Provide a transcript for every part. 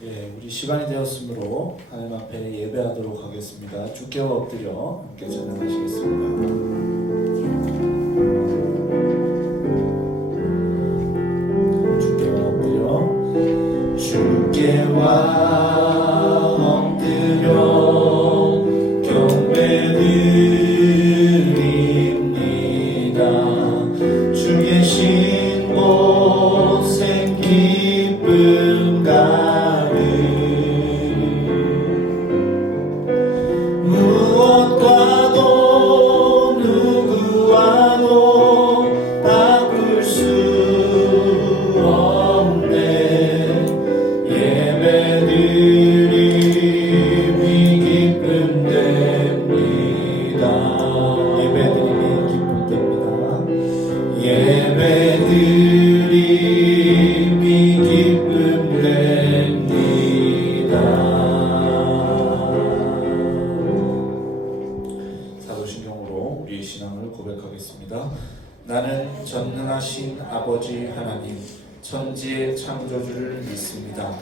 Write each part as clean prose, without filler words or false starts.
우리 시간이 되었으므로 하나님 앞에 예배하도록 하겠습니다. 주께 엎드려 함께 찬양하시겠습니다. 주께와 엎드려 경배드립니다. 주 계신 곳에 기쁨 가득 무엇과도 누구와도 바꿀 수 예배드림이 기쁨됩니다. 사도신경으로 우리의 신앙을 고백하겠습니다. 나는 전능하신 아버지 하나님 천지의 창조주를 믿습니다.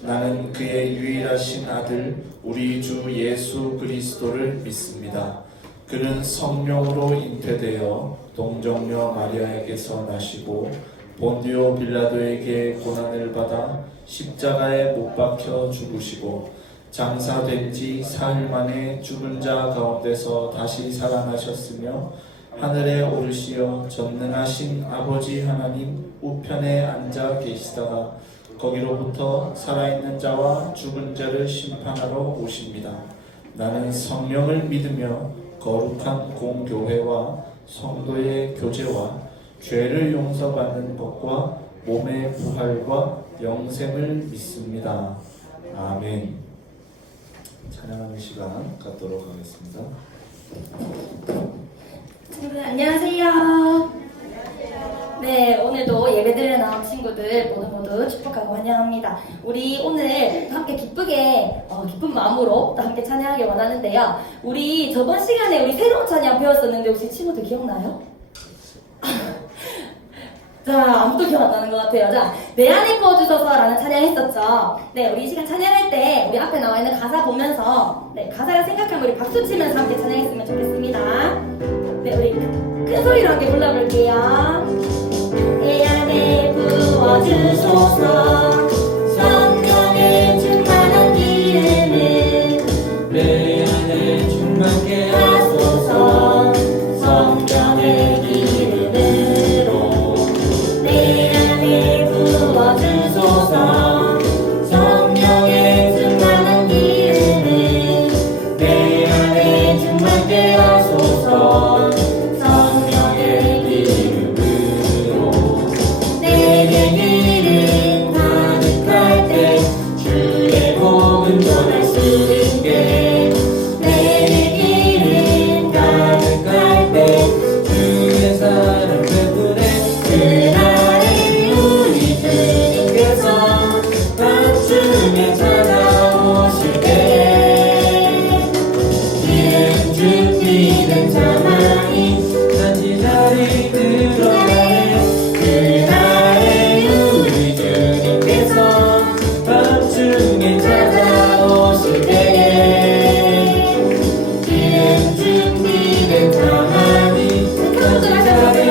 나는 그의 유일하신 아들 우리 주 예수 그리스도를 믿습니다. 그는 성령으로 잉태되어 동정녀 마리아에게서 나시고 본디오 빌라도에게 고난을 받아 십자가에 못 박혀 죽으시고 장사된 지 사흘 만에 죽은 자 가운데서 다시 살아나셨으며 하늘에 오르시어 전능하신 아버지 하나님 우편에 앉아 계시다가 거기로부터 살아있는 자와 죽은 자를 심판하러 오십니다. 나는 성령을 믿으며 거룩한 공교회와 성도의 교제와 죄를 용서받는 것과 몸의 부활과 영생을 믿습니다. 아멘. 찬양하는 시간 갖도록 하겠습니다. 친구들 안녕하세요. 네, 오늘도 예배드리러 나온 친구들 모두 축복하고 환영합니다. 우리 오늘 함께 기쁘게 기쁜 마음으로 또 함께 찬양하길 원하는데요. 우리 저번 시간에 우리 새로운 찬양 배웠었는데 혹시 친구들 기억나요? 자, 아무도 기억 안 나는 것 같아요. 자, 내 안에 부어주소서라는 찬양 했었죠. 네, 우리 이 시간 찬양할 때 우리 앞에 나와 있는 가사 보면서 가사를 생각하면 우리 박수 치면서 함께 찬양했으면 좋겠습니다. 네, 우리 큰 소리로 함께 불러볼게요. 내 안에 부어주소서 성령의 충만한 기름을 내 안에 충만케 하소서 성령의 기름으로 내 안에 부어주소서 성령의 충만한 기름을 내 안에 충만케 하소서 성령의 기름으로 내게 기름 가득할 때 주의 복음 전할 수 있게 내게 기름 가득할 때 주의 사랑 베푸네 그날에 우리 주님께서 밤중에 찾아오실 때 기름 준비된 자만이 다시 자리 들어가네 그날에 우리 주님께서 밤중에 찾아오실 때에 기름 준비된 자만이 다시 자리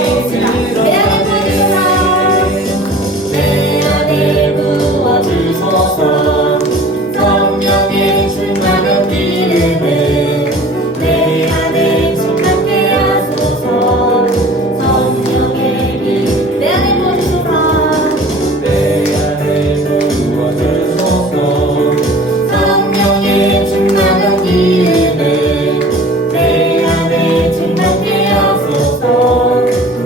내 안에 부어주소서 성령의 충만한 기름을 내 안에 충만케 하소서 성령의 기름 내 안에 부어주소서 내 안에 부어주소서 성령의 충만한 기름을 내 안에 충만케 하소서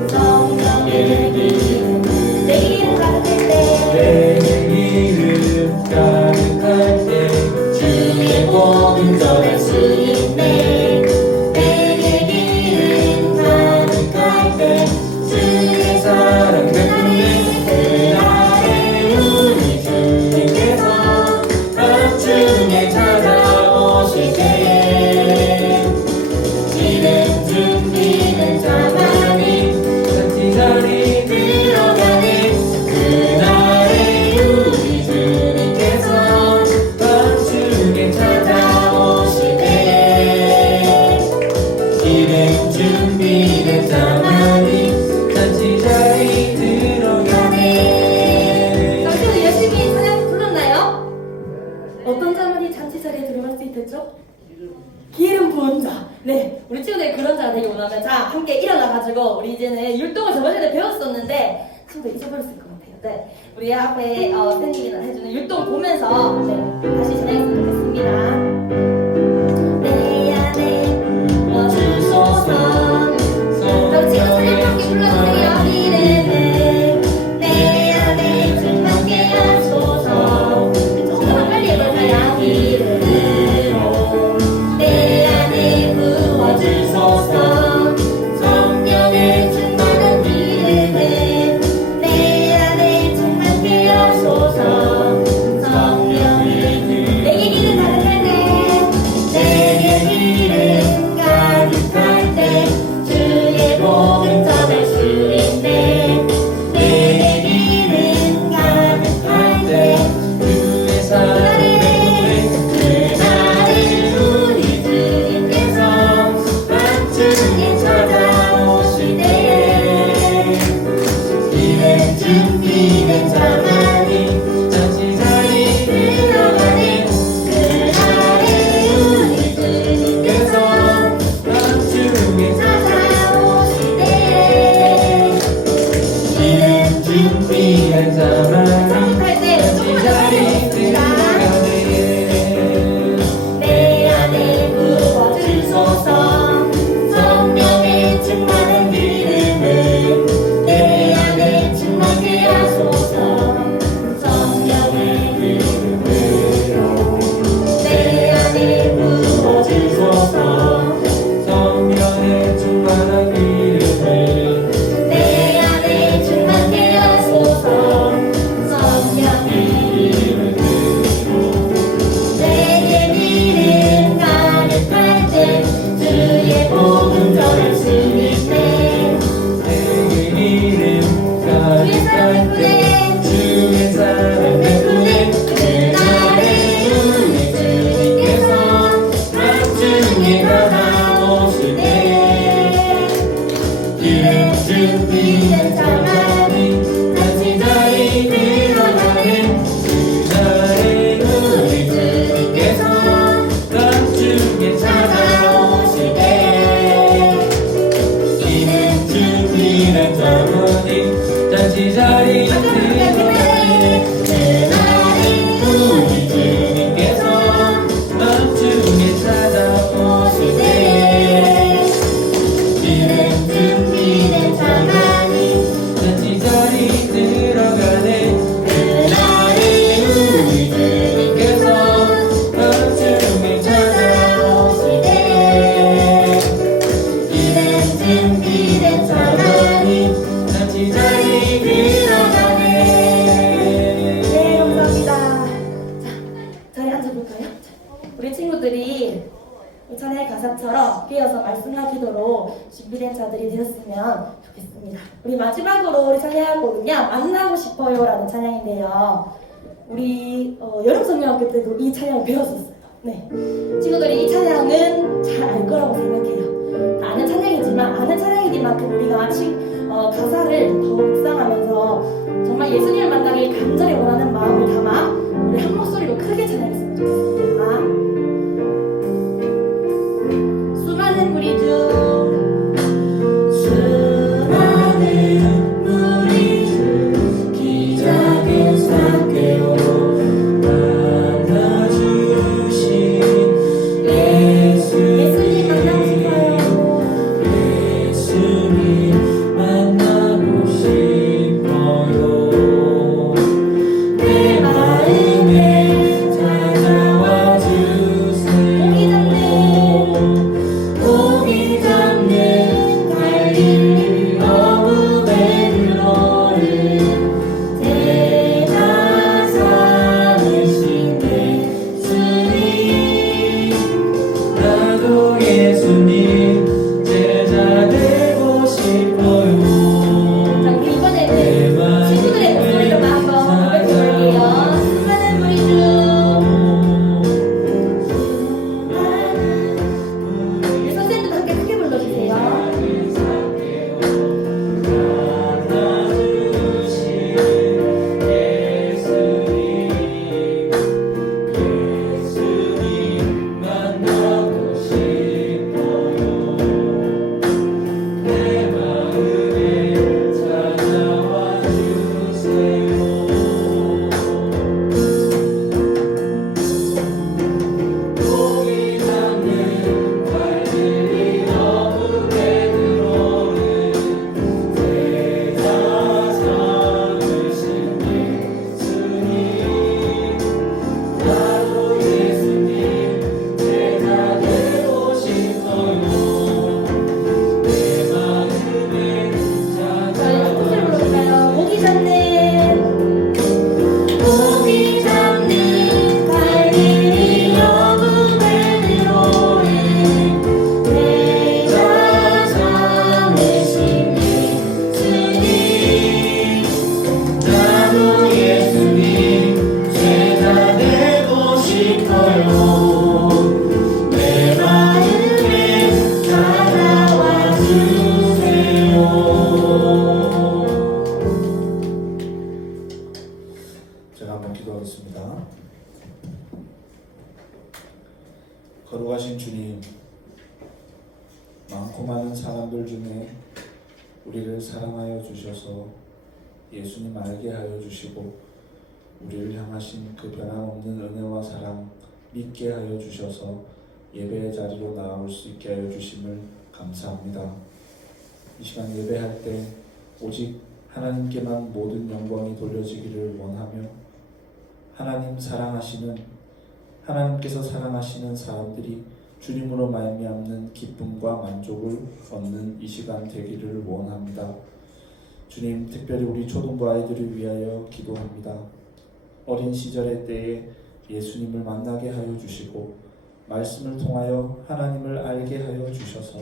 성령의 기름을 내 기름 가득할 때 내 기름 뭐랬죠? 기름 부은 자. 네, 우리 친구들이 그런 자가 되기 원하면 자 함께 일어나가지고 우리 이제는 율동을 저번 시간에 배웠었는데 친구들 잊어버렸을 것 같아요. 네, 우리 앞에 선생님이 해주는 율동 보면서 네, 다시 진행했으면 좋겠습니다. 내 안에 부어주소서. 그럼 지금 찬양 함께 불러주세요. 이름을 내 안에 충만케 하소서. 조금만 빨리 해볼까요? 이름으로 내 안에 부어주소서. 성령의 충만한 이름을 내 안에 충만케 하소서. 성령의 내게 기름 가득할 때 내게 기름 가득할 때 주의 복을 전할 수 있네. 내게 기름 가득할 때 주의 사랑의 그날에 우리 주님께서 밤중에 찾아오시네. 이른 준비된 자만이 잔치자리 들어가네. 그날에 우리 주님께서 밤중에 찾아오시네. 이른 준비한 자만이 정할 때 잔치자리 들어가네. 내 안에 부어주소서. 성령의 충만한 믿음을 내 안에 충만케 하소서. 성령의 믿음으로 내 안에 부어주소서. 성령의 충만한 이름을 내 안에 충만케 하소서. 성령의 내게 기름 가득할 때 주의 복음 전할 수 있네. 내게 이름 가득할 때 주의 사랑 베푸네. 그날에 우리 주님께서 밤중에 찾아오시네. 기름 준비된 자만이 잔치자리 들어가네. 그날에 우리 주님께서 밤중에 찾아오시네. 이는 준비된 자만이 잔치자리 들어가네. 그날에 우리 주님께서 밤중에 찾아오시네. 이른 준비된 자만이 잔치자리 들어가네. 그날에 우리 주님께서 밤중에 찾아오시네. 이른 준비된 자만이 잔치자리 들어가네. 네, 감사합니다. 자, 자리에 앉아볼까요? 우리 친구들이 찬양의 가사처럼 깨어서 말씀하기도록 준비된 자들이 되었으면 좋겠습니다. 우리 마지막으로 우리 찬양할 곡은요, 만나고 싶어요라는 찬양인데요. 우리 여름 성경학교 때도 이 찬양을 배웠었어요. 네, 친구들이 이 찬양은 잘 알 거라고 생각해요. 다 아는 찬양이지만 아는 찬양이니만큼 우리가 가사를 더 묵상하면서 정말 예수님을 만나길 간절히 원하는 마음을 담아 우리 한 목소리로 크게 찬양했으면 좋겠습니다. 수많은 무리 중 수많은 무리 중 기적은 사케오 만나주신 예수님 만나고 싶어요. 예수님 만나고 싶어요. 내 마음에 거룩하신 주님, 많고 많은 사람들 중에 우리를 사랑하여 주셔서 예수님 알게 하여 주시고 우리를 향하신 그 변함없는 은혜와 사랑 믿게 하여 주셔서 예배의 자리로 나아올 수 있게 하여 주심을 감사합니다. 이 시간 예배할 때 오직 하나님께만 모든 영광이 돌려지기를 원하며 하나님께서 사랑하시는 사람들이 주님으로 말미암는 기쁨과 만족을 얻는 이 시간 되기를 원합니다. 주님, 특별히 우리 초등부 아이들을 위하여 기도합니다. 어린 시절의 때에 예수님을 만나게 하여 주시고 말씀을 통하여 하나님을 알게 하여 주셔서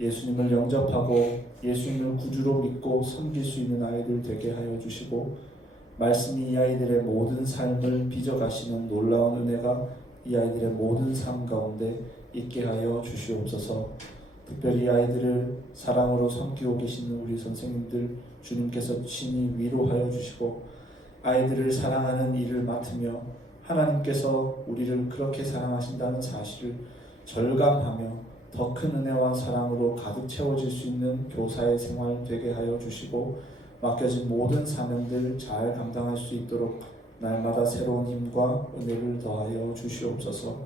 예수님을 영접하고 예수님을 구주로 믿고 섬길 수 있는 아이들 되게 하여 주시고 말씀이 이 아이들의 모든 삶을 빚어가시는 놀라운 은혜가 이 아이들의 모든 삶 가운데 있게 하여 주시옵소서. 특별히 이 아이들을 사랑으로 섬기고 계시는 우리 선생님들 주님께서 친히 위로하여 주시고 아이들을 사랑하는 일을 맡으며 하나님께서 우리를 그렇게 사랑하신다는 사실을 절감하며 더 큰 은혜와 사랑으로 가득 채워질 수 있는 교사의 생활 되게 하여 주시고 맡겨진 모든 사명들 잘 감당할 수 있도록 날마다 새로운 힘과 은혜를 더하여 주시옵소서.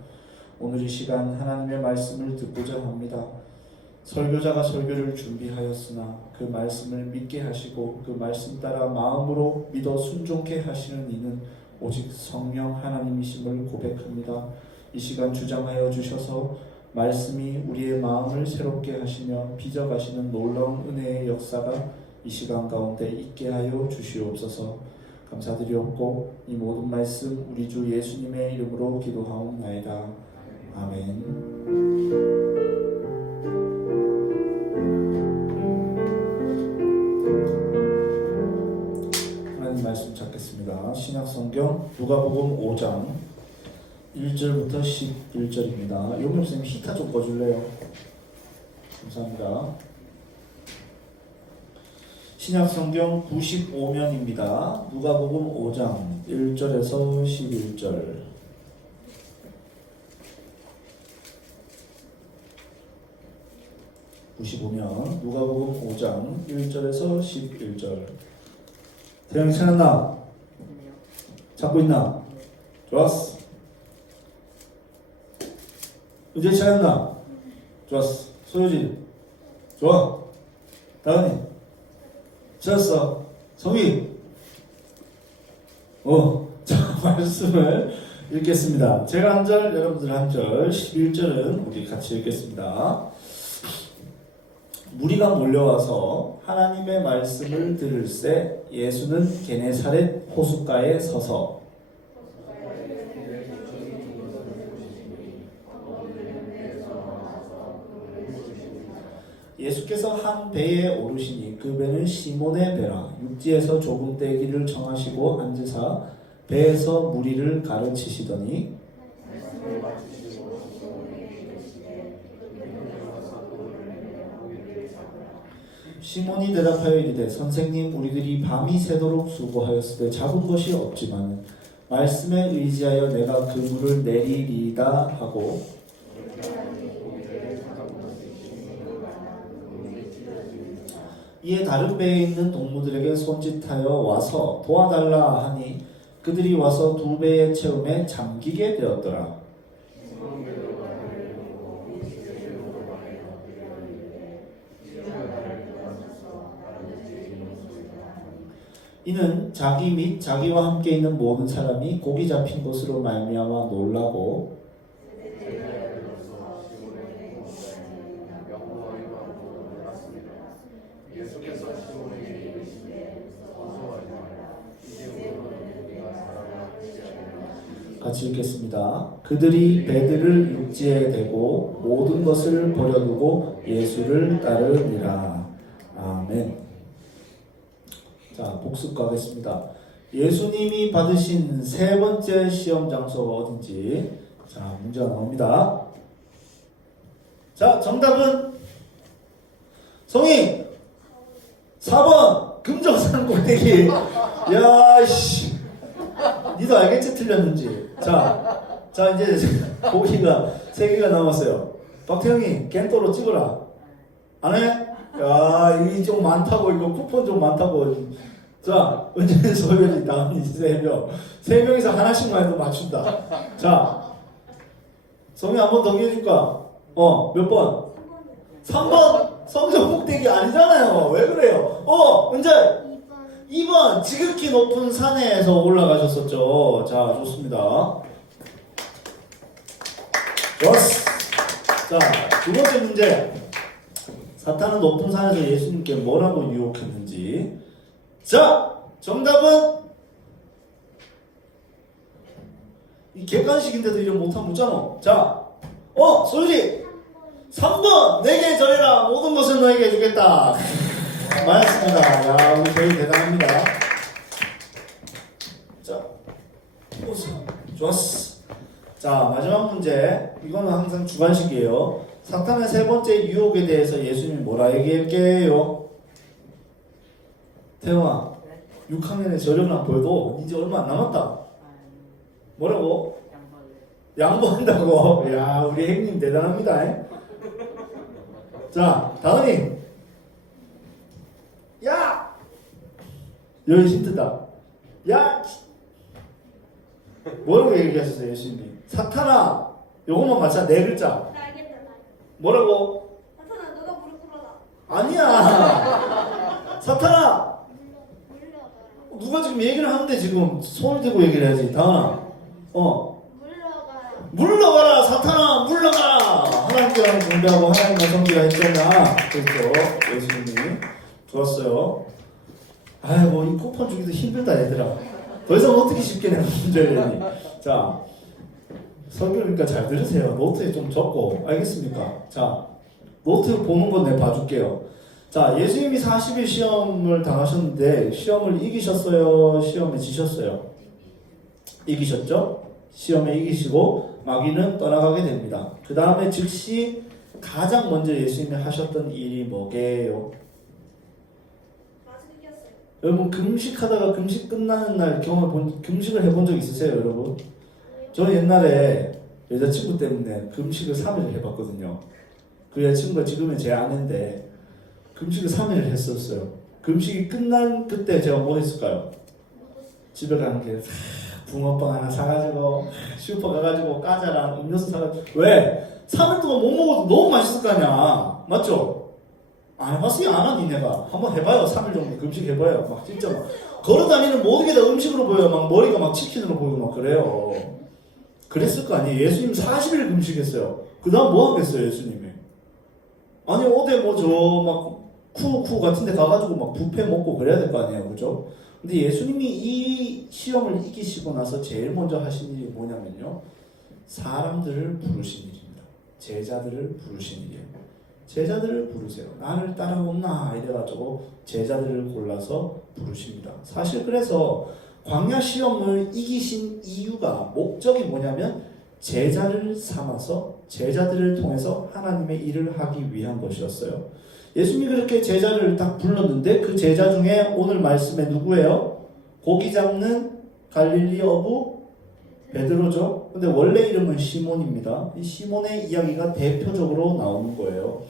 오늘 이 시간 하나님의 말씀을 듣고자 합니다. 설교자가 설교를 준비하였으나 그 말씀을 믿게 하시고 그 말씀 따라 마음으로 믿어 순종케 하시는 이는 오직 성령 하나님이심을 고백합니다. 이 시간 주장하여 주셔서 말씀이 우리의 마음을 새롭게 하시며 빚어가시는 놀라운 은혜의 역사가 이 시간 가운데 있게 하여 주시옵소서. 감사드리옵고 이 모든 말씀 우리 주 예수님의 이름으로 기도하옵나이다. 아멘. 하나님 말씀 찾겠습니다. 신약성경 누가복음 5장 1절부터 11절입니다. 용엽쌤 히타 좀 꺼줄래요? 감사합니다. 신약성경 95면입니다. 누가복음 5장 1절에서 11절. 누가복음 5장 1절에서 11절. 태영이 찾았나? 찾고 있나? 좋았어. 의제 찾았나? 좋았어. 소유진 좋아. 다은이 찾았어. 성희 자, 말씀을 읽겠습니다. 제가 한 절, 여러분들 한 절, 11절은 우리 같이 읽겠습니다. 무리가 몰려와서 하나님의 말씀을 들을새 예수는 게네사렛 호숫가에 서서 예수께서 한 배에 오르시니 그 배는 시몬의 배라. 육지에서 조금 떼기를 청하시고 앉으사 배에서 무리를 가르치시더니 시몬이 대답하여 이르되 선생님 우리들이 밤이 새도록 수고하였으되 잡은 것이 없지만 말씀에 의지하여 내가 그 물을 내리리이다 하고 이에 다른 배에 있는 동무들에게 손짓하여 와서 도와달라 하니 그들이 와서 두 배의 채움에 잠기게 되었더라. 이는 자기 및 자기와 함께 있는 모든 사람이 고기 잡힌 것으로 말미암아 놀라고 같이 읽겠습니다. 그들이 배들을 육지에 대고 모든 것을 버려두고 예수를 따르니라. 아멘. 자, 복습 가겠습니다. 예수님이 받으신 세 번째 시험 장소가 어딘지. 자, 문제가 나옵니다. 자, 정답은 성희 4번 금정산 꼭대기. 야, 씨. 니도 알겠지? 틀렸는지. 자, 자, 이제 고기가 3개가 남았어요. 박태영이 겐토로 찍어라. 안 해? 야, 이게 좀 많다고, 이거 쿠폰 좀 많다고. 자, 은재는 소연이 다음이 3명. 3명에서 하나씩만 해도 맞춘다. 자, 성이 한 번 더 기회줄까? 몇 번? 3번! 성적 꼭대기 아니잖아요. 왜 그래요? 은재! 2번! 지극히 높은 산에서 올라가셨었죠. 자, 좋습니다. 좋았어. 자, 2번째 문제. 사탄은 높은 산에서 예수님께 뭐라고 유혹했는지. 자, 정답은 이 객관식인데도 이름 못하면 묻잖아. 자, 소유지 3번 내게 전해라 모든 것을 너에게 주겠다. 맞았습니다. 야, 우리 저희 대단합니다. 자, 좋았어. 자, 마지막 문제. 이거는 항상 주관식이에요. 사탄의 3번째 유혹에 대해서 예수님이 뭐라 얘기할게요? 태영아, 6학년에 저력을 안 보여도 이제 얼마 안 남았다. 뭐라고? 양보한다고. 야, 우리 형님 대단합니다. 자, 다은이. 야! 여기 힌트다. 야! 뭐라고 얘기하셨어요, 예수님이? 사탄아, 요것만 맞춰. 4글자. 나 알겠다. 뭐라고? 사탄아, 너가 무릎 꿇어라. 아니야. 사탄아, 물러가라. 누가 지금 얘기를 하는데 지금 손을 들고 얘기를 해야지. 다은아. 물러가라. 물러가라. 사탄아, 물러가라. 하나님께랑 공부하고 하나님과 성기라 했잖아. 그렇죠. 예수님이. 좋았어요. 아이고, 이 쿠폰 주기도 힘들다, 얘들아. 더 이상 어떻게 쉽게 내가 문제를 내니. 자, 설교니까 잘 들으세요. 노트에 좀 적고. 알겠습니까? 자, 노트 보는 건 내가 봐줄게요. 자, 예수님이 40일 시험을 당하셨는데 시험을 이기셨어요? 시험에 지셨어요? 이기셨죠? 시험에 이기시고 마귀는 떠나가게 됩니다. 그 다음에 즉시 가장 먼저 예수님이 하셨던 일이 뭐게요? 맛을 이겼어요. 여러분, 금식하다가 금식 끝나는 날 금식을 해본 적 있으세요, 여러분? 저는 옛날에 여자친구 때문에 금식을 3일을 해봤거든요. 그 여자친구가 지금은 제 아내인데 금식을 3일을 했었어요. 금식이 끝난 그때 제가 뭐 했을까요? 집에 가는 게 붕어빵 하나 사가지고 슈퍼 가가지고 과자랑 음료수 사가지고. 왜? 3일 동안 못 먹어도 너무 맛있을 거 아니야. 맞죠? 안 해봤어요? 안 하니 내가? 한번 해봐요. 3일 정도 금식 해봐요. 막 진짜 막 걸어다니는 모든 게 다 음식으로 보여요. 막 머리가 막 치킨으로 보이고 막 그래요. 그랬을 거 아니에요. 예수님 40일 금식했어요. 그 다음 뭐 하겠어요, 예수님이? 아니, 어디 막 쿠 같은 데 가가지고 막 뷔페 먹고 그래야 될 거 아니에요. 그죠? 근데 예수님이 이 시험을 이기시고 나서 제일 먼저 하신 일이 뭐냐면요. 사람들을 부르신 일입니다. 제자들을 부르신 일이에요. 제자들을 부르세요. 나를 따라오나 이래가지고 제자들을 골라서 부르십니다. 사실 그래서 광야 시험을 이기신 이유가 목적이 뭐냐면 제자를 삼아서 제자들을 통해서 하나님의 일을 하기 위한 것이었어요. 예수님이 그렇게 제자를 딱 불렀는데 그 제자 중에 오늘 말씀에 누구예요? 고기 잡는 갈릴리 어부 베드로죠. 근데 원래 이름은 시몬입니다. 이 시몬의 이야기가 대표적으로 나오는 거예요.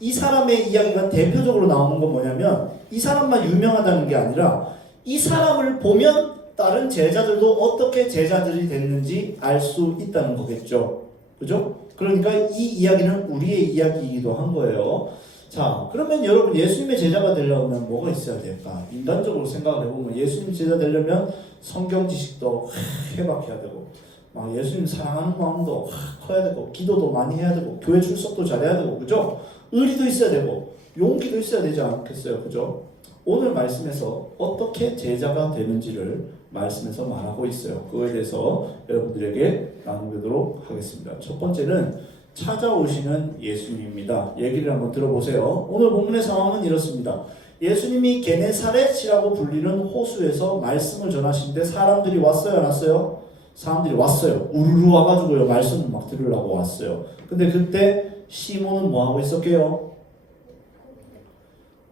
이 사람의 이야기가 대표적으로 나오는 건 뭐냐면 이 사람만 유명하다는 게 아니라 이 사람을 보면 다른 제자들도 어떻게 제자들이 됐는지 알 수 있다는 거겠죠. 그죠? 그러니까 이 이야기는 우리의 이야기이기도 한 거예요. 자, 그러면 여러분 예수님의 제자가 되려면 뭐가 있어야 될까? 인간적으로 생각을 해보면 예수님 제자 되려면 성경 지식도 해박해야 되고 막 예수님 사랑하는 마음도 커야 되고 기도도 많이 해야 되고 교회 출석도 잘해야 되고 그죠? 의리도 있어야 되고 용기도 있어야 되지 않겠어요? 그죠? 오늘 말씀에서 어떻게 제자가 되는지를 말씀에서 말하고 있어요. 그거에 대해서 여러분들에게 나누도록 하겠습니다. 첫 번째는 찾아오시는 예수님입니다. 얘기를 한번 들어보세요. 오늘 본문의 상황은 이렇습니다. 예수님이 게네사렛이라고 불리는 호수에서 말씀을 전하시는데 사람들이 왔어요, 안 왔어요? 사람들이 왔어요. 우르르 와가지고요. 말씀을 막 들으려고 왔어요. 근데 그때 시몬은 뭐 하고 있었게요?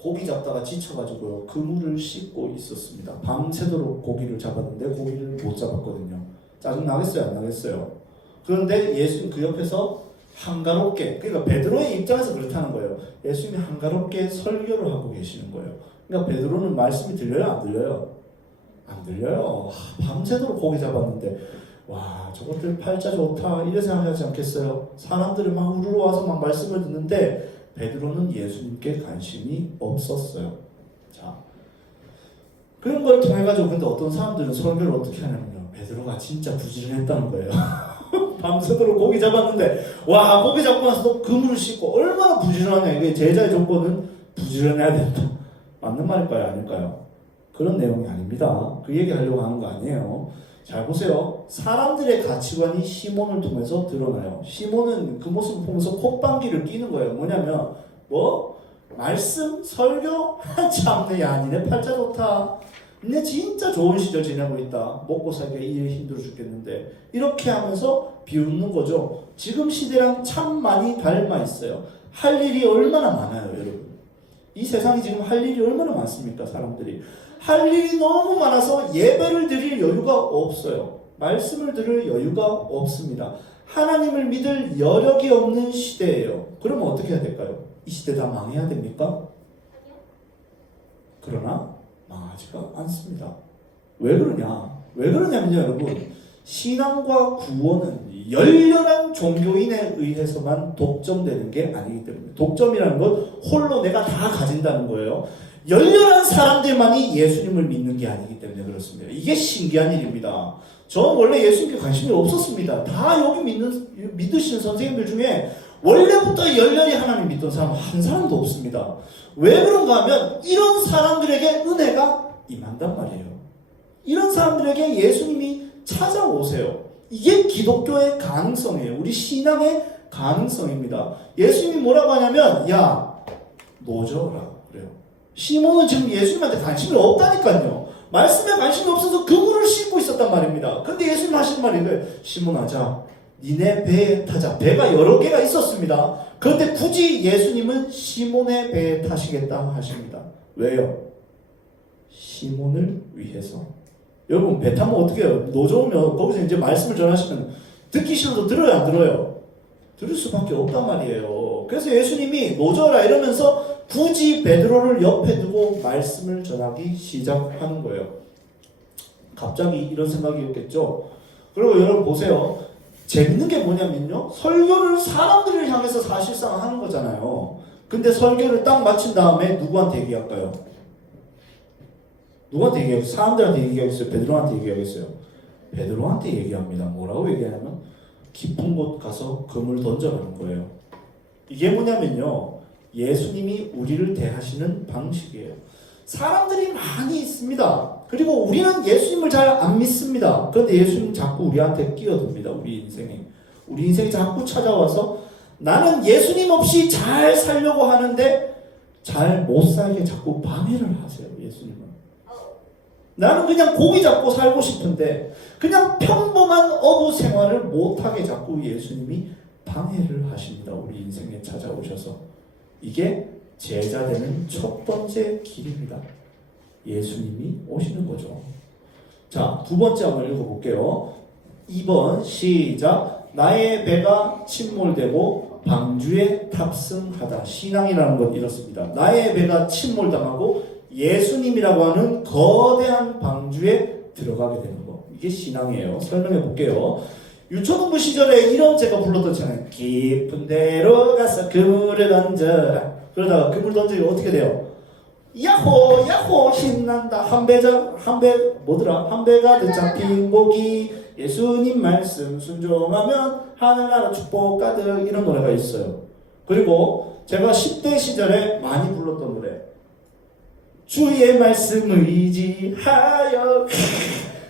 고기 잡다가 지쳐가지고요. 그물을 씻고 있었습니다. 밤새도록 고기를 잡았는데 고기를 못 잡았거든요. 짜증 나겠어요? 안 나겠어요? 그런데 예수님 그 옆에서 한가롭게, 그러니까 베드로의 입장에서 그렇다는 거예요. 예수님이 한가롭게 설교를 하고 계시는 거예요. 그러니까 베드로는 말씀이 들려요, 안 들려요? 안 들려요. 밤새도록 고기 잡았는데 와, 저것들 팔자 좋다 이래 생각하지 않겠어요? 사람들이 막 우르르 와서 막 말씀을 듣는데 베드로는 예수님께 관심이 없었어요. 자, 그런 걸 통해 가지고 근데 어떤 사람들은 설교를 어떻게 하냐면요, 베드로가 진짜 부지런했다는 거예요. 밤새도록 고기 잡았는데 와, 고기 잡고 나서도 그물을 씻고 얼마나 부지런하냐. 이게 제자의 조건은 부지런해야 된다. 맞는 말일까요, 아닐까요? 그런 내용이 아닙니다. 그 얘기 하려고 하는 거 아니에요. 잘 보세요. 사람들의 가치관이 시몬을 통해서 드러나요. 시몬은 그 모습을 보면서 콧방귀를 뀌는 거예요. 뭐냐면 말씀, 설교? 참내, 야 니네 팔자 좋다. 니네 진짜 좋은 시절 지내고 있다. 먹고 살기가 이래 힘들어 죽겠는데. 이렇게 하면서 비웃는 거죠. 지금 시대랑 참 많이 닮아 있어요. 할 일이 얼마나 많아요, 여러분. 이 세상이 지금 할 일이 얼마나 많습니까, 사람들이. 할 일이 너무 많아서 예배를 드릴 여유가 없어요. 말씀을 들을 여유가 없습니다. 하나님을 믿을 여력이 없는 시대예요. 그러면 어떻게 해야 될까요? 이 시대 다 망해야 됩니까? 그러나 망하지가 않습니다. 왜 그러냐? 왜 그러냐면요, 여러분. 신앙과 구원은 열렬한 종교인에 의해서만 독점되는 게 아니기 때문에, 독점이라는 건 홀로 내가 다 가진다는 거예요. 열렬한 사람들만이 예수님을 믿는 게 아니기 때문에 그렇습니다. 이게 신기한 일입니다. 저는 원래 예수님께 관심이 없었습니다. 다 여기 믿으시는 선생님들 중에 원래부터 열렬히 하나님 믿던 사람 한 사람도 없습니다. 왜 그런가 하면 이런 사람들에게 은혜가 임한단 말이에요. 이런 사람들에게 예수님이 찾아오세요. 이게 기독교의 가능성이에요. 우리 신앙의 가능성입니다. 예수님이 뭐라고 하냐면 야, 노져라 그래요. 시몬은 지금 예수님한테 관심이 없다니까요. 말씀에 관심이 없어서 그물을 싣고 있었단 말입니다. 근데 예수님 하시는 말이 이거예요. 시몬아, 자, 니네 배에 타자. 배가 여러 개가 있었습니다. 그런데 굳이 예수님은 시몬의 배에 타시겠다 하십니다. 왜요? 시몬을 위해서. 여러분, 배 타면 어떻게 해요? 노져오면 거기서 이제 말씀을 전하시면 듣기 싫어도 들어요, 안 들어요? 들을 수밖에 없단 말이에요. 그래서 예수님이 노져라 이러면서 굳이 베드로를 옆에 두고 말씀을 전하기 시작하는 거예요. 갑자기 이런 생각이었겠죠. 그리고 여러분 보세요. 재밌는 게 뭐냐면요, 설교를 사람들을 향해서 사실상 하는 거잖아요. 근데 설교를 딱 마친 다음에 누구한테 얘기할까요? 누구한테 얘기하겠어요? 사람들한테 얘기하겠어요? 베드로한테 얘기하겠어요? 베드로한테 얘기합니다. 뭐라고 얘기하냐면 깊은 곳 가서 금을 던져라는 거예요. 이게 뭐냐면요, 예수님이 우리를 대하시는 방식이에요. 사람들이 많이 있습니다. 그리고 우리는 예수님을 잘 안 믿습니다. 그런데 예수님 자꾸 우리한테 끼어듭니다. 우리 인생이 자꾸 찾아와서 나는 예수님 없이 잘 살려고 하는데 잘 못 살게 자꾸 방해를 하세요. 예수님은. 나는 그냥 고기 잡고 살고 싶은데 그냥 평범한 어부 생활을 못하게 자꾸 예수님이 방해를 하십니다. 우리 인생에 찾아오셔서. 이게 제자 되는 첫 번째 길입니다. 예수님이 오시는 거죠. 자, 두 번째 한번 읽어볼게요. 2번 시작. 나의 배가 침몰되고 방주에 탑승하다. 신앙이라는 건 이렇습니다. 나의 배가 침몰당하고 예수님이라고 하는 거대한 방주에 들어가게 되는 거. 이게 신앙이에요. 설명해 볼게요. 유초등부 시절에 이런 제가 불렀던 찬양, 깊은 데로 가서 그물을 던져라. 그러다가 그물 던지면 어떻게 돼요? 야호 야호 신난다. 한 배가 잡힌 고기, 예수님 말씀 순종하면 하늘나라 축복 가득, 이런 노래가 있어요. 그리고 제가 10대 시절에 많이 불렀던 노래, 주의 말씀 의지하여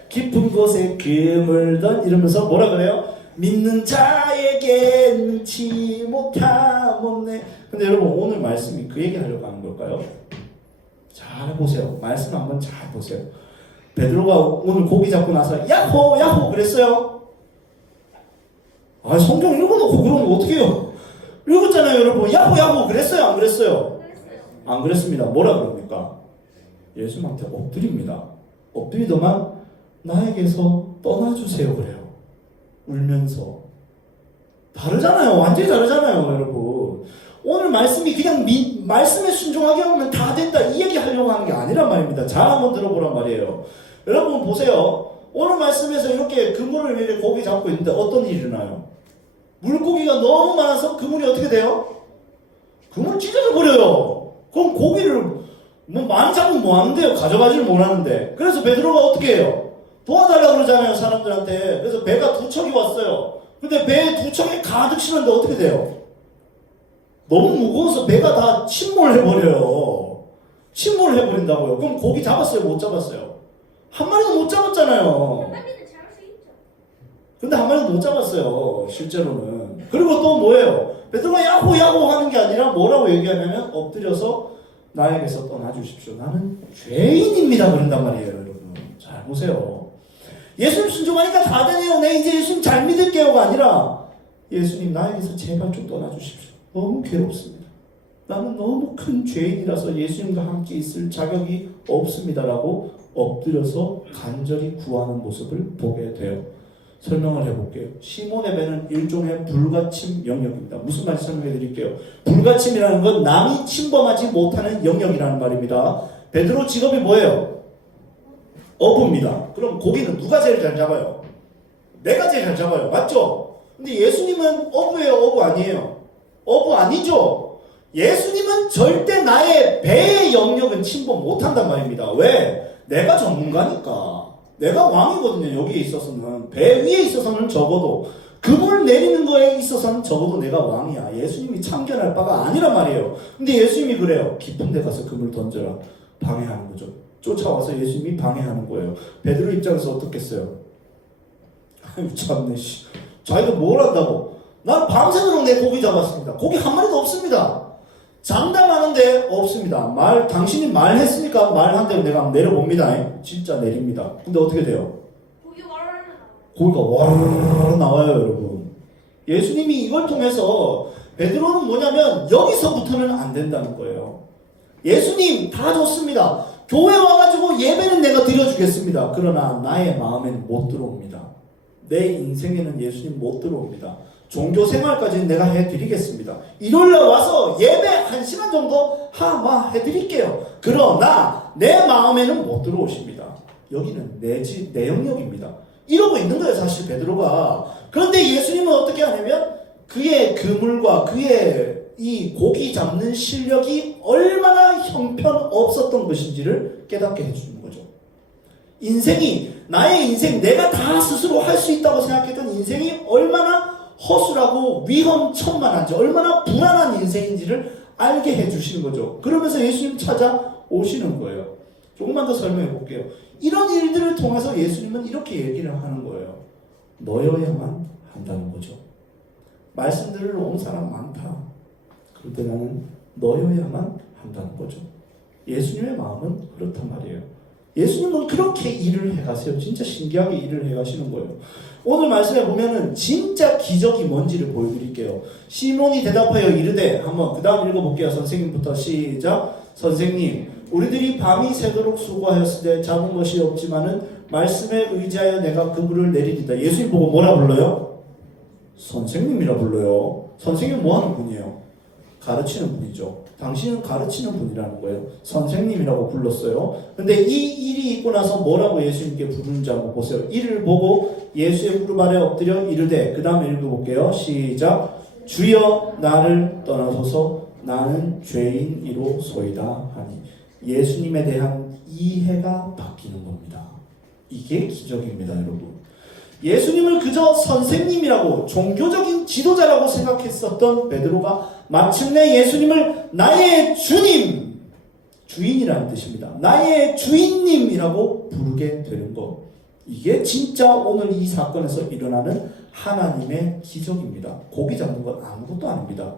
깊은 곳에 그물 던, 이러면서 뭐라 그래요? 믿는 자에게 능치 못함 없네. 근데 여러분, 오늘 말씀이 그 얘기 하려고 하는 걸까요? 잘 보세요. 말씀 한번 잘 보세요. 베드로가 오늘 고기 잡고 나서 야호 야호 그랬어요? 아, 성경 읽어놓고 그러면 어떡해요? 읽었잖아요, 여러분. 야호 야호 그랬어요, 안 그랬어요? 안 그랬습니다. 뭐라 그럽니까? 예수님한테 엎드립니다. 엎드리더만 나에게서 떠나주세요 그래요. 울면서. 다르잖아요. 완전히 다르잖아요, 여러분. 오늘 말씀이 그냥 말씀에 순종하게 하면 다 된다 이 얘기 하려고 하는 게 아니란 말입니다. 잘 한번 들어보란 말이에요. 여러분 보세요. 오늘 말씀에서 이렇게 그물을 이렇게 고기 잡고 있는데 어떤 일이 일어나요? 물고기가 너무 많아서 그물이 어떻게 돼요? 그물 찢어져 버려요. 그럼 고기를 뭐 많이 잡으면 뭐 하는데요? 가져가지를 못하는데. 그래서 베드로가 어떻게 해요? 도와달라고 그러잖아요, 사람들한테. 그래서 배가 2척이 왔어요. 근데 배에 2척이 가득 실었는데 어떻게 돼요? 너무 무거워서 배가 다 침몰해버려요. 침몰해버린다고요. 그럼 고기 잡았어요? 못 잡았어요? 한 마리도 못 잡았잖아요. 빨리는 잘할 수 있죠. 근데 한 마리도 못 잡았어요. 실제로는. 그리고 또 뭐예요? 베드로가 야호 야호 하는 게 아니라 뭐라고 얘기하냐면 엎드려서 나에게서 떠나주십시오. 나는 죄인입니다. 그런단 말이에요, 여러분. 잘 보세요. 예수님 순종하니까 다 되네요. 네, 이제 예수님 잘 믿을게요가 아니라 예수님 나에게서 제발 좀 떠나주십시오. 너무 괴롭습니다. 나는 너무 큰 죄인이라서 예수님과 함께 있을 자격이 없습니다라고 엎드려서 간절히 구하는 모습을 보게 돼요. 설명을 해볼게요. 시몬의 배는 일종의 불가침 영역입니다. 무슨 말인지 설명해 드릴게요. 불가침이라는 건 남이 침범하지 못하는 영역이라는 말입니다. 베드로 직업이 뭐예요? 어부입니다. 그럼 고기는 누가 제일 잘 잡아요? 내가 제일 잘 잡아요. 맞죠? 근데 예수님은 어부예요? 어부 아니에요? 어부 아니죠? 예수님은 절대 나의 배의 영역은 침범 못한단 말입니다. 왜? 내가 전문가니까. 내가 왕이거든요. 여기에 있어서는. 배 위에 있어서는 적어도 금을 내리는 거에 있어서는 적어도 내가 왕이야. 예수님이 참견할 바가 아니란 말이에요. 근데 예수님이 그래요. 깊은 데 가서 금을 던져라. 방해하는 거죠. 쫓아와서 예수님이 방해하는 거예요. 베드로 입장에서 어떻겠어요? 아유 참네 씨. 자기가 뭘 한다고? 난 밤새도록 내 고기 잡았습니다. 고기 한 마리도 없습니다. 장담하는데 없습니다. 당신이 말했으니까 말한 대로 내가 내려봅니다. 진짜 내립니다. 근데 어떻게 돼요? 고기 와르르 나와요. 고기가 와르르 나와요, 여러분. 예수님이 이걸 통해서 베드로는 뭐냐면 여기서부터는 안 된다는 거예요. 예수님 다 좋습니다. 교회 와가지고 예배는 내가 드려주겠습니다. 그러나 나의 마음에는 못 들어옵니다. 내 인생에는 예수님 못 들어옵니다. 종교 생활까지는 내가 해드리겠습니다. 일요일날 와서 예배 1시간 정도 해드릴게요. 그러나 내 마음에는 못 들어오십니다. 여기는 내 영역입니다. 이러고 있는 거예요, 사실 베드로가. 그런데 예수님은 어떻게 하냐면 그의 그물과 그의 이 고기 잡는 실력이 얼마나 형편없었던 것인지를 깨닫게 해주는 거죠. 나의 인생, 내가 다 스스로 할 수 있다고 생각했던 인생이 얼마나 허술하고 위험천만한지, 얼마나 불안한 인생인지를 알게 해주시는 거죠. 그러면서 예수님 찾아오시는 거예요. 조금만 더 설명해 볼게요. 이런 일들을 통해서 예수님은 이렇게 얘기를 하는 거예요. 너여야만 한다는 거죠. 말씀 들을 온 사람 많다. 그럴 때 나는 너여야만 한다는 거죠. 예수님의 마음은 그렇단 말이에요. 예수님은 그렇게 일을 해가세요. 진짜 신기하게 일을 해가시는 거예요. 오늘 말씀에 보면은 진짜 기적이 뭔지를 보여드릴게요. 시몬이 대답하여 이르되, 한번 그 다음 읽어볼게요. 선생님부터 시작. 선생님, 우리들이 밤이 새도록 수고하였을 때 잡은 것이 없지만은 말씀에 의지하여 내가 그물을 내리리다. 예수님 보고 뭐라 불러요? 선생님이라 불러요. 선생님 뭐 하는 분이에요? 가르치는 분이죠. 당신은 가르치는 분이라는 거예요. 선생님이라고 불렀어요. 근데 이 일이 있고 나서 뭐라고 예수님께 부르는지 한번 보세요. 이를 보고 예수의 무릎 아래 엎드려 이르되, 그 다음에 읽어볼게요. 시작. 주여 나를 떠나소서 나는 죄인이로소이다 하니. 예수님에 대한 이해가 바뀌는 겁니다. 이게 기적입니다, 여러분. 예수님을 그저 선생님이라고 종교적인 지도자라고 생각했었던 베드로가 마침내 예수님을 나의 주님, 주인이라는 뜻입니다. 나의 주인님이라고 부르게 되는 것. 이게 진짜 오늘 이 사건에서 일어나는 하나님의 기적입니다. 고기 잡는 건 아무것도 아닙니다.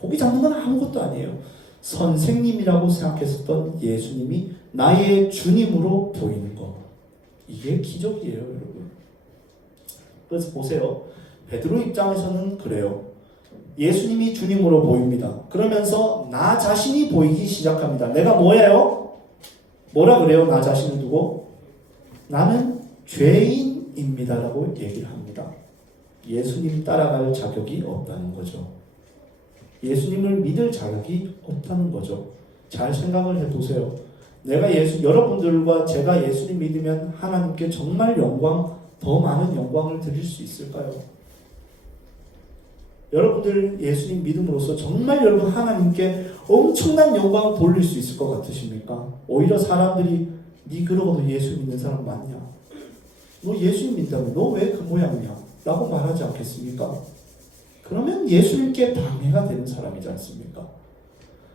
고기 잡는 건 아무것도 아니에요. 선생님이라고 생각했었던 예수님이 나의 주님으로 보이는 것. 이게 기적이에요, 여러분. 그래서 보세요. 베드로 입장에서는 그래요. 예수님이 주님으로 보입니다. 그러면서 나 자신이 보이기 시작합니다. 내가 뭐예요? 뭐라 그래요? 나 자신을 두고? 나는 죄인입니다라고 얘기를 합니다. 예수님 따라갈 자격이 없다는 거죠. 예수님을 믿을 자격이 없다는 거죠. 잘 생각을 해보세요. 여러분들과 제가 예수님 믿으면 하나님께 정말 더 많은 영광을 드릴 수 있을까요? 여러분들 예수님 믿음으로써 정말 여러분 하나님께 엄청난 영광을 돌릴 수 있을 것 같으십니까? 오히려 사람들이 니 그러고도 예수 믿는 사람 맞냐? 너 예수님 믿다면 너 왜 그 모양이야? 라고 말하지 않겠습니까? 그러면 예수님께 방해가 되는 사람이지 않습니까?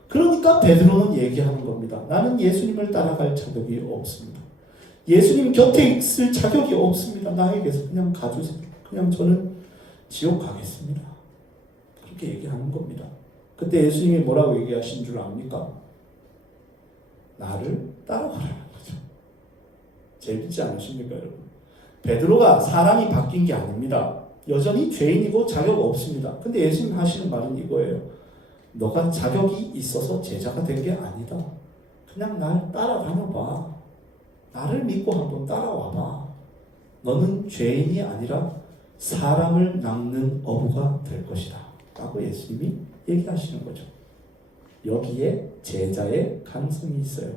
그러니까 베드로는 얘기하는 겁니다. 나는 예수님을 따라갈 자격이 없습니다. 예수님 곁에 있을 자격이 없습니다. 나에게서 그냥 가주세요. 그냥 저는 지옥 가겠습니다. 그렇게 얘기하는 겁니다. 그때 예수님이 뭐라고 얘기하신 줄 압니까? 나를 따라가라는 거죠. 재밌지 않으십니까, 여러분? 베드로가 사람이 바뀐 게 아닙니다. 여전히 죄인이고 자격 없습니다. 근데 예수님 하시는 말은 이거예요. 너가 자격이 있어서 제자가 된 게 아니다. 그냥 날 따라다녀봐. 나를 믿고 한번 따라와봐. 너는 죄인이 아니라 사람을 낚는 어부가 될 것이다. 라고 예수님이 얘기하시는 거죠. 여기에 제자의 가능성이 있어요.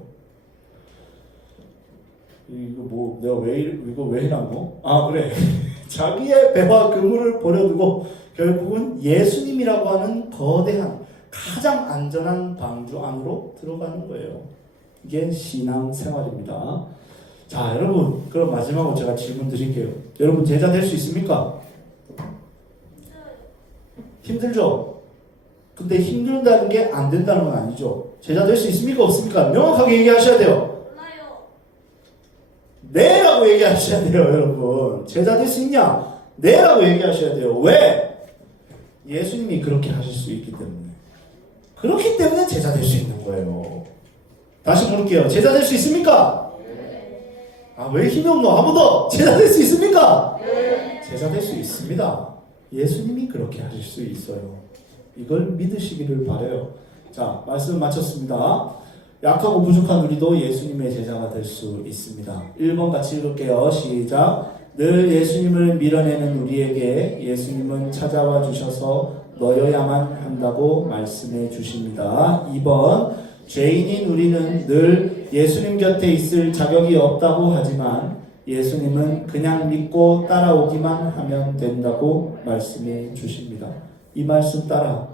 내가 이거 왜 해놨노? 그래. 자기의 배와 그물을 버려두고 결국은 예수님이라고 하는 거대한 가장 안전한 방주 안으로 들어가는 거예요. 이게 신앙생활입니다. 자, 여러분, 그럼 마지막으로 제가 질문 드릴게요. 여러분 제자 될 수 있습니까? 힘들죠? 근데 힘들다는 게 안 된다는 건 아니죠. 제자 될 수 있습니까? 없습니까? 명확하게 얘기하셔야 돼요. 몰라요. 네! 라고 얘기하셔야 돼요, 여러분. 제자 될 수 있냐? 네! 라고 얘기하셔야 돼요. 왜? 예수님이 그렇게 하실 수 있기 때문에. 그렇기 때문에 제자 될 수 있는 거예요. 다시 물을게요. 제자 될 수 있습니까? 왜 힘이 없노? 한 번 더! 제자 될 수 있습니까? 제자 될 수 있습니다. 예수님이 그렇게 하실 수 있어요. 이걸 믿으시기를 바라요. 자, 말씀 마쳤습니다. 약하고 부족한 우리도 예수님의 제자가 될 수 있습니다. 1번 같이 읽을게요. 시작. 늘 예수님을 밀어내는 우리에게 예수님은 찾아와 주셔서 넣어야만 한다고 말씀해 주십니다. 2번. 죄인인 우리는 늘 예수님 곁에 있을 자격이 없다고 하지만 예수님은 그냥 믿고 따라오기만 하면 된다고 말씀해 주십니다. 이 말씀 따라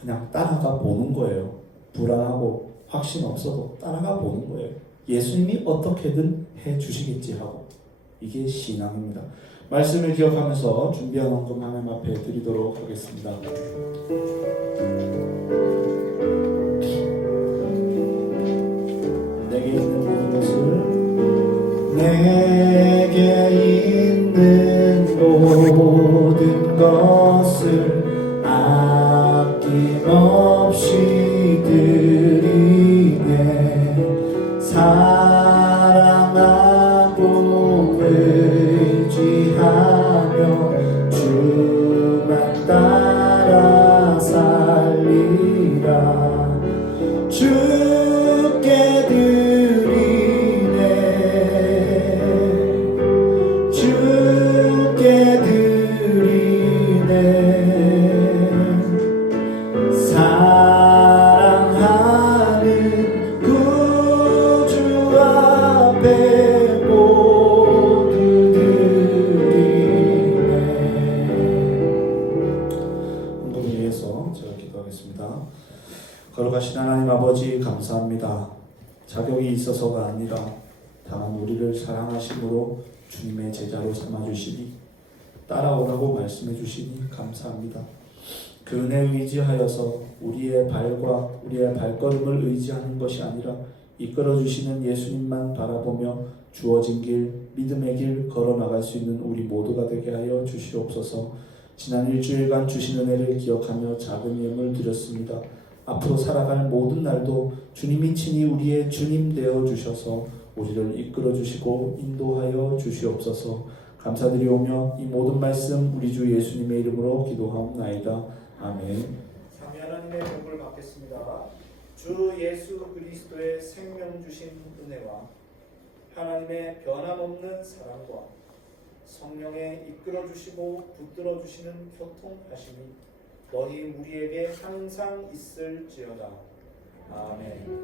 그냥 따라가 보는 거예요. 불안하고 확신 없어도 따라가 보는 거예요. 예수님이 어떻게든 해 주시겠지 하고. 이게 신앙입니다. 말씀을 기억하면서 준비한 헌금 하나님 앞에 드리도록 하겠습니다. 내게 있는 모든 것을 내게 있는 모든 것을 아낌없이 드리네. 사랑하고 의지하며 주만 따라 살리라. 주께 드리네. 주께 드리네. 사랑하는 구주 앞에 모두 드리네. 헌금을 위해서 제가 기도하겠습니다. 거룩하신 하나님 아버지 감사합니다. 자격이 있어서가 아니라 다만 우리를 사랑하심으로 주님의 제자로 삼아주시니 따라오라고 말씀해 주시니 감사합니다. 그 은혜에 의지하여서 우리의 발과 우리의 발걸음을 의지하는 것이 아니라 이끌어주시는 예수님만 바라보며 주어진 길, 믿음의 길 걸어나갈 수 있는 우리 모두가 되게 하여 주시옵소서. 지난 일주일간 주신 은혜를 기억하며 작은 예물 드렸습니다. 앞으로 살아갈 모든 날도 주님이 친히 우리의 주님 되어 주셔서 우리를 이끌어 주시고 인도하여 주시옵소서. 감사드리오며 이 모든 말씀 우리 주 예수님의 이름으로 기도하옵나이다. 아멘. 삼위 하나님의 복을 받겠습니다. 주 예수 그리스도의 생명 주신 은혜와 하나님의 변함없는 사랑과 성령의 이끌어주시고 붙들어주시는 교통하심이 너희 우리에게 항상 있을지어다. 아멘.